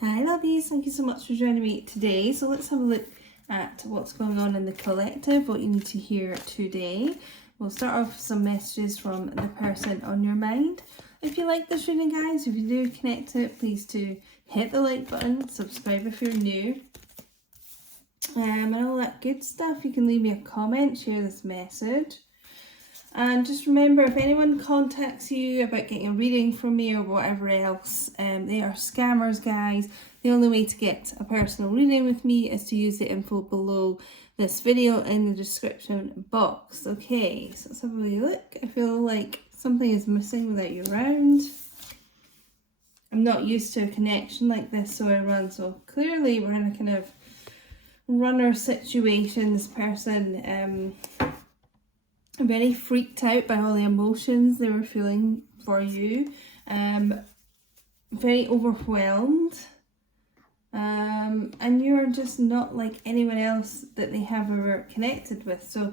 Hi lovies, thank you so much for joining me today. So let's have a look at what's going on in the collective, what you need to hear today. We'll start off with some messages from the person on your mind. If you like this reading, guys, if you do connect to it, please do hit the like button, subscribe if you're new, and all that good stuff. You can leave me a comment, share this message. And just remember, if anyone contacts you about getting a reading from me or whatever else, they are scammers, guys. The only way to get a personal reading with me is to use the info below this video in the description box. Okay, so let's have a wee look. I feel like something is missing without you around. I'm not used to a connection like this, so I run. So clearly we're in a kind of runner situation. This person, very freaked out by all the emotions they were feeling for you, very overwhelmed, and you're just not like anyone else that they have ever connected with. So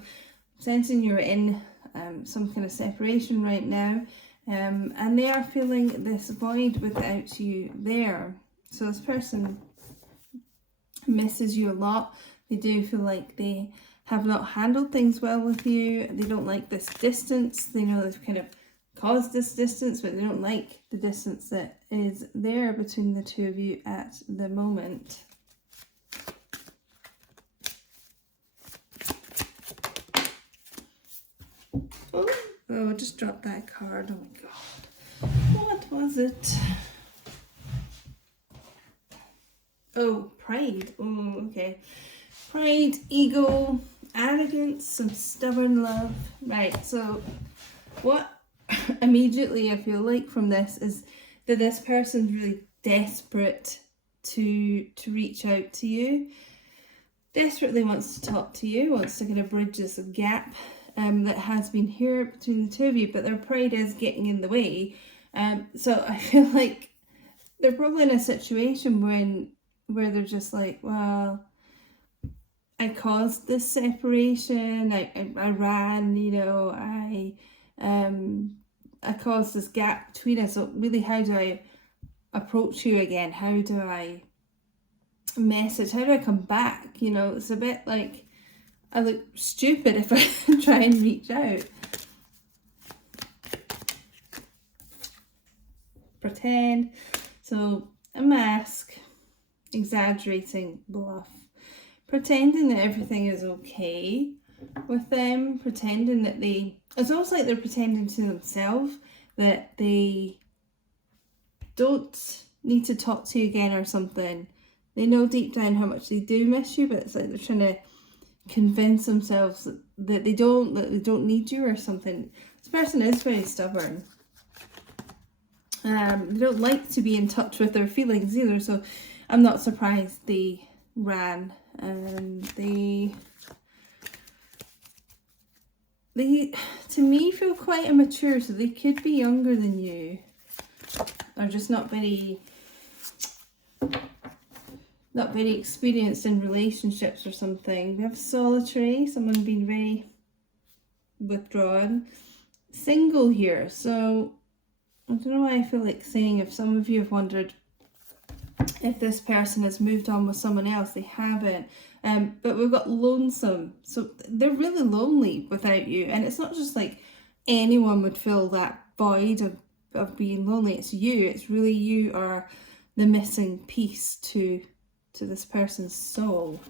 sensing you're in some kind of separation right now, and they are feeling this void without you there. So this person misses you a lot. They do feel like they have not handled things well with you. They don't like this distance. They know they've kind of caused this distance, but they don't like the distance that is there between the two of you at the moment. Oh, I just dropped that card. Oh my god. What was it? Oh, pride. Oh, okay. Pride, ego, arrogance, some stubborn love. Right, so what immediately I feel like from this is that this person's really desperate to reach out to you. Desperately wants to talk to you, wants to kind of bridge this gap that has been here between the two of you, but their pride is getting in the way. So I feel like they're probably in a situation where they're just like, well, I caused this separation, I ran, you know, I caused this gap between us. So really, how do I approach you again? How do I message? How do I come back? You know, it's a bit like I look stupid if I try and reach out. Pretend. So a mask, exaggerating, bluff. Pretending that everything is okay with them, pretending that it's almost like they're pretending to themselves that they don't need to talk to you again or something. They know deep down how much they do miss you, but it's like they're trying to convince themselves that they don't need you or something. This person is very stubborn. They don't like to be in touch with their feelings either, so I'm not surprised they ran. They to me feel quite immature, so they could be younger than you, or just not very experienced in relationships or something. We have solitary, someone being very withdrawn, single here. So I don't know why I feel like saying, if some of you have wondered if this person has moved on with someone else, they haven't. But we've got lonesome. So they're really lonely without you. And it's not just like anyone would fill that void of being lonely. It's you. It's really you are the missing piece to this person's soul.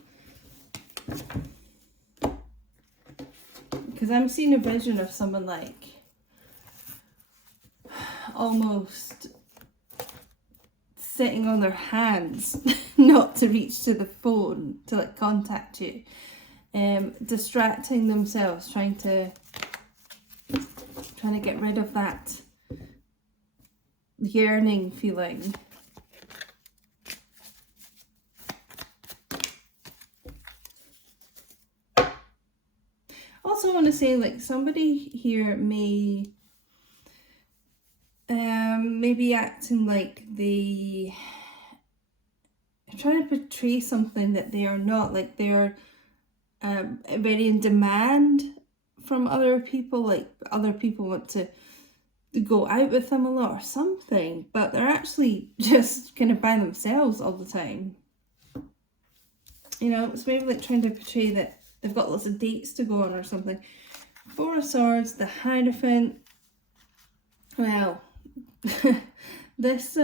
Because I'm seeing a vision of someone like almost sitting on their hands not to reach to the phone to like contact you, distracting themselves, trying to get rid of that yearning feeling. Also, I want to say, like, somebody here may be acting like they are trying to portray something that they are not. Like they're very in demand from other people. Like other people want to go out with them a lot or something, but they're actually just kind of by themselves all the time. You know, it's maybe like trying to portray that they've got lots of dates to go on or something. Four of Swords, the Hierophant. Well, this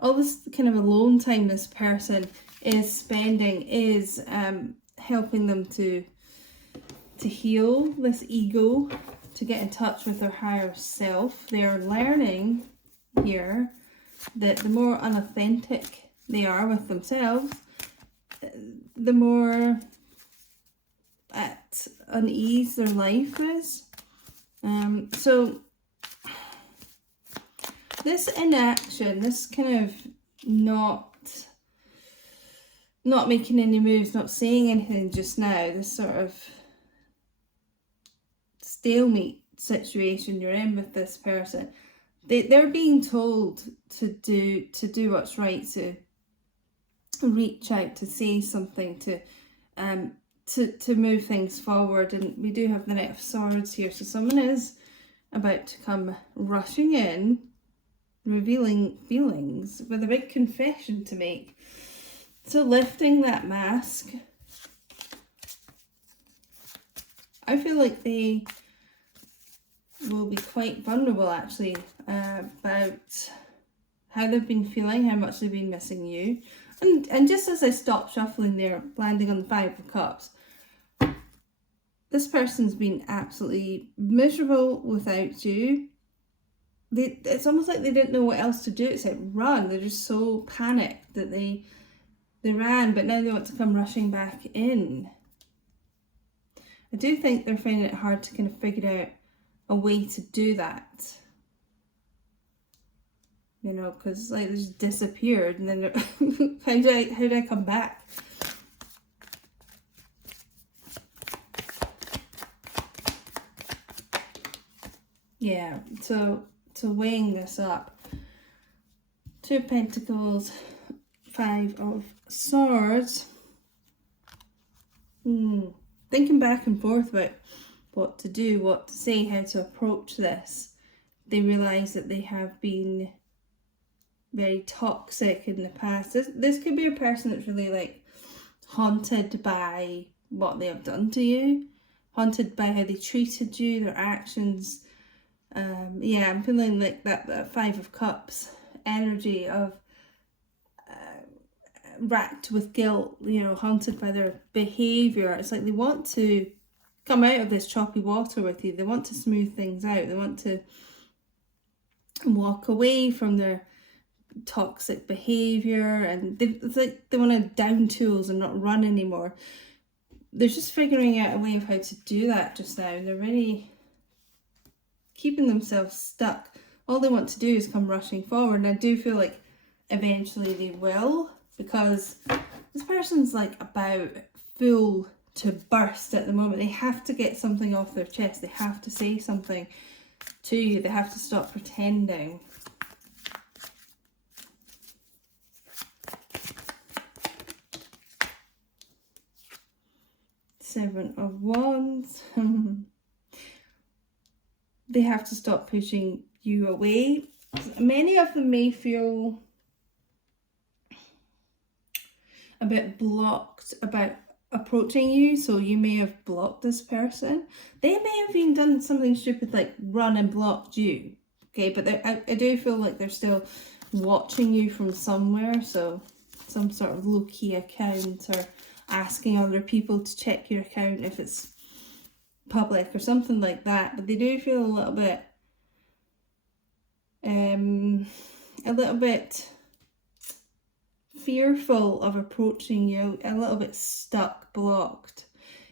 all this kind of alone time this person is spending is helping them to heal this ego, to get in touch with their higher self. They are learning here that the more unauthentic they are with themselves, the more at unease their life is. So this inaction, this kind of not making any moves, not saying anything just now, this sort of stalemate situation you're in with this person, they're being told to do what's right, to reach out, to say something, to move things forward. And we do have the Knight of Swords here, so someone is about to come rushing in, revealing feelings with a big confession to make. So lifting that mask, I feel like they will be quite vulnerable actually about how they've been feeling, how much they've been missing you. And just as I stop shuffling there, landing on the Five of Cups, this person's been absolutely miserable without you. It's almost like they didn't know what else to do except run. They're just so panicked that they ran, but now they want to come rushing back in. I do think they're finding it hard to kind of figure out a way to do that. You know, because like they just disappeared, and then how do I come back? Yeah, so weighing this up, Two of Pentacles, Five of Swords. Thinking back and forth about what to do, what to say, how to approach this. They realise that they have been very toxic in the past. This could be a person that's really like haunted by what they have done to you, haunted by how they treated you, their actions. Yeah, I'm feeling like that Five of Cups energy of racked with guilt, you know, haunted by their behaviour. It's like they want to come out of this choppy water with you. They want to smooth things out. They want to walk away from their toxic behaviour, and it's like they want to down tools and not run anymore. They're just figuring out a way of how to do that just now, and they're really keeping themselves stuck. All they want to do is come rushing forward, and I do feel like eventually they will, because this person's like about full to burst at the moment. They have to get something off their chest. They have to say something to you. They have to stop pretending. Seven of Wands. They have to stop pushing you away. Many of them may feel a bit blocked about approaching you, so you may have blocked this person. They may have even done something stupid like run and blocked you, okay, but I do feel like they're still watching you from somewhere, so some sort of low-key account, or asking other people to check your account if it's public or something like that. But they do feel a little bit fearful of approaching you, a little bit stuck, blocked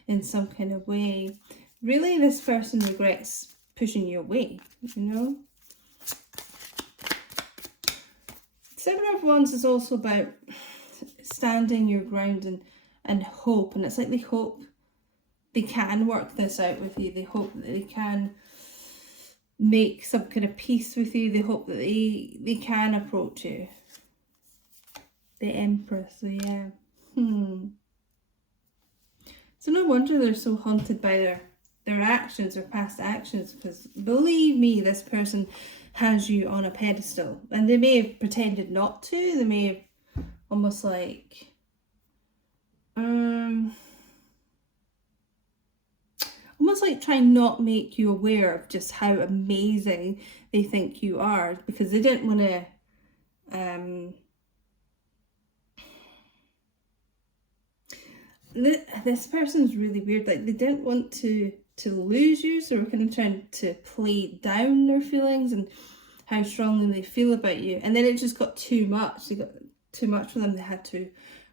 in some kind of way. Really, this person regrets pushing you away, you know. Seven of Wands is also about standing your ground and hope, and it's like they hope they can work this out with you. They hope that they can make some kind of peace with you. They hope that they can approach you. The Empress, so yeah. So no wonder they're so haunted by their actions, their past actions, because believe me, this person has you on a pedestal, and they may have pretended not to. They may have almost like trying not make you aware of just how amazing they think you are, because they didn't want to this person's really weird. Like, they didn't want to lose you, so we're kind of trying to play down their feelings and how strongly they feel about you, and then it just got too much. They got too much for them. They had to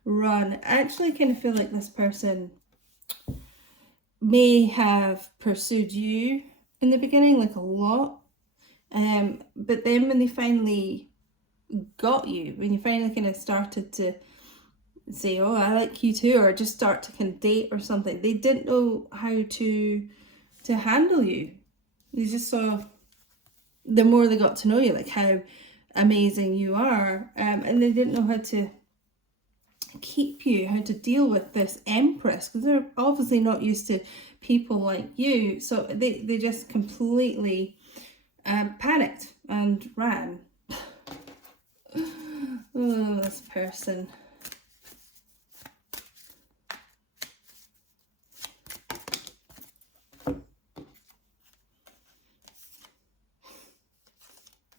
run. I actually kind of feel like this person may have pursued you in the beginning, like a lot, but then when they finally got you, when you finally kind of started to say, oh, I like you too, or just start to kind of date or something, they didn't know how to handle you. They just saw, the more they got to know you, like how amazing you are, and they didn't know how to keep you, how to deal with this empress, because they're obviously not used to people like you. So they just completely panicked and ran. Oh, this person.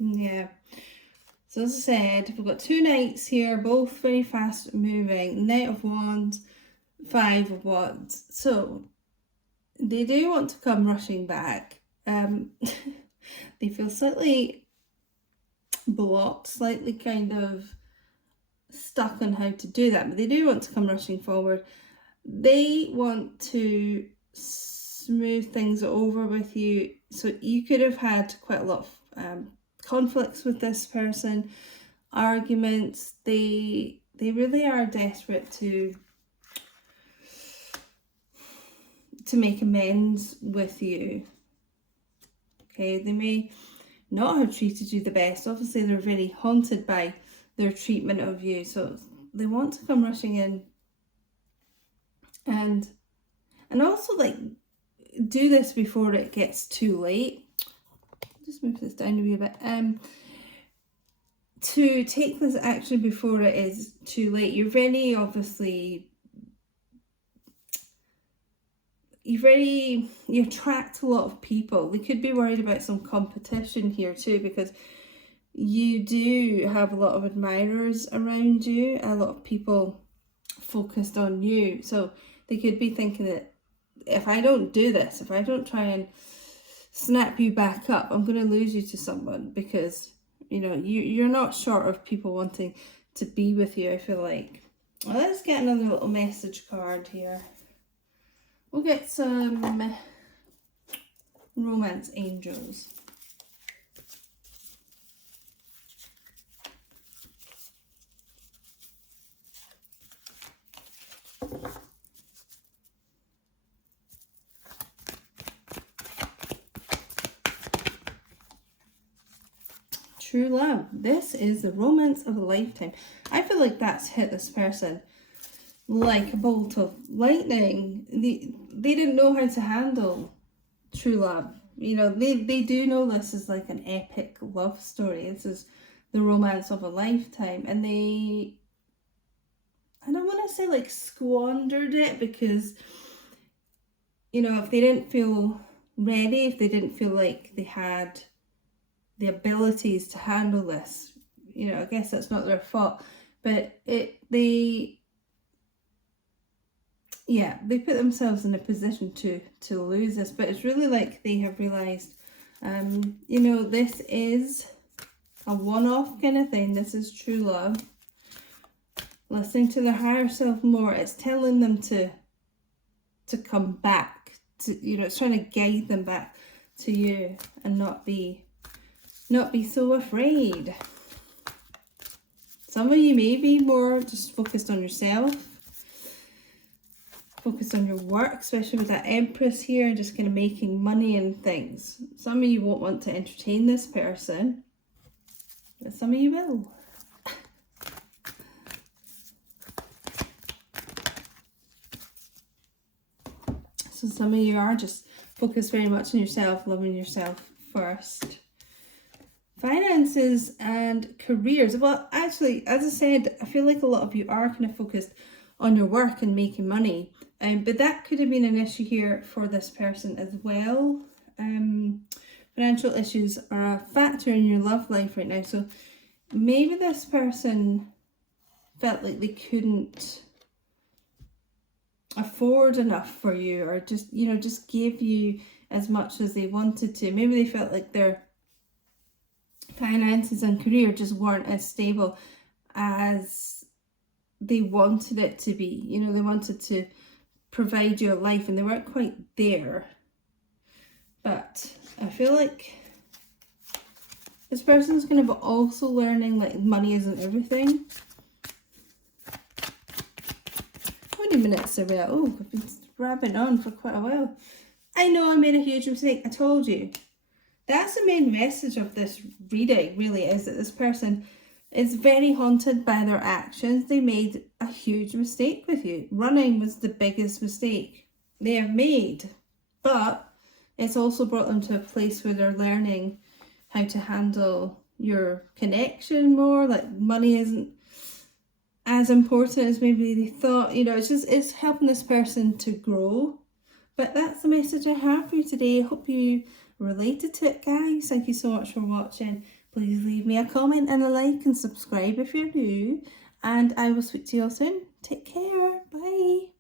Yeah. So as I said, we've got two knights here, both very fast moving. Knight of Wands, Five of Wands. So they do want to come rushing back. They feel slightly blocked, slightly kind of stuck on how to do that, but they do want to come rushing forward. They want to smooth things over with you. So you could have had quite a lot of conflicts with this person, arguments. They really are desperate to make amends with you. Okay, they may not have treated you the best. Obviously, they're very haunted by their treatment of you, so they want to come rushing in and also like do this before it gets too late. Just move this down a wee bit. To take this action before it is too late. You're very obviously, you attract a lot of people. They could be worried about some competition here too, because you do have a lot of admirers around you, a lot of people focused on you. So they could be thinking that if I don't do this, if I don't try and snap you back up, I'm going to lose you to someone, because you know you're not short of people wanting to be with you, I feel like. Well, let's get another little message card here. We'll get some romance angels. True love. This is the romance of a lifetime. I feel like that's hit this person like a bolt of lightning. They didn't know how to handle true love. You know, they do know this is like an epic love story. This is the romance of a lifetime. And I don't want to say like squandered it, because, you know, if they didn't feel ready, if they didn't feel like they had the abilities to handle this, you know, I guess that's not their fault. But they put themselves in a position to lose this. But it's really like they have realized, you know, this is a one-off kind of thing. This is true love. Listening to their higher self more. It's telling them to come back to, you know, it's trying to guide them back to you and not be so afraid. Some of you may be more just focused on yourself, focused on your work, especially with that Empress here, and just kind of making money and things. Some of you won't want to entertain this person, but some of you will. So some of you are just focus very much on yourself, loving yourself first. Finances and careers. Well, actually, as I said, I feel like a lot of you are kind of focused on your work and making money. But that could have been an issue here for this person as well. Financial issues are a factor in your love life right now. So maybe this person felt like they couldn't afford enough for you, or just, you know, just give you as much as they wanted to. Maybe they felt like their finances and career just weren't as stable as they wanted it to be. You know, they wanted to provide you a life and they weren't quite there. But I feel like this person's going to be also learning like money isn't everything. 20 minutes away. Oh, I've been rabbiting on for quite a while. I know I made a huge mistake. I told you. That's the main message of this reading, really, is that this person is very haunted by their actions. They made a huge mistake with you. Running was the biggest mistake they have made. But it's also brought them to a place where they're learning how to handle your connection more. Like, money isn't as important as maybe they thought. You know, it's helping this person to grow. But that's the message I have for you today. I hope you related to it, guys. Thank you so much for watching. Please leave me a comment and a like and subscribe if you're new. And I will speak to you all soon. Take care. Bye.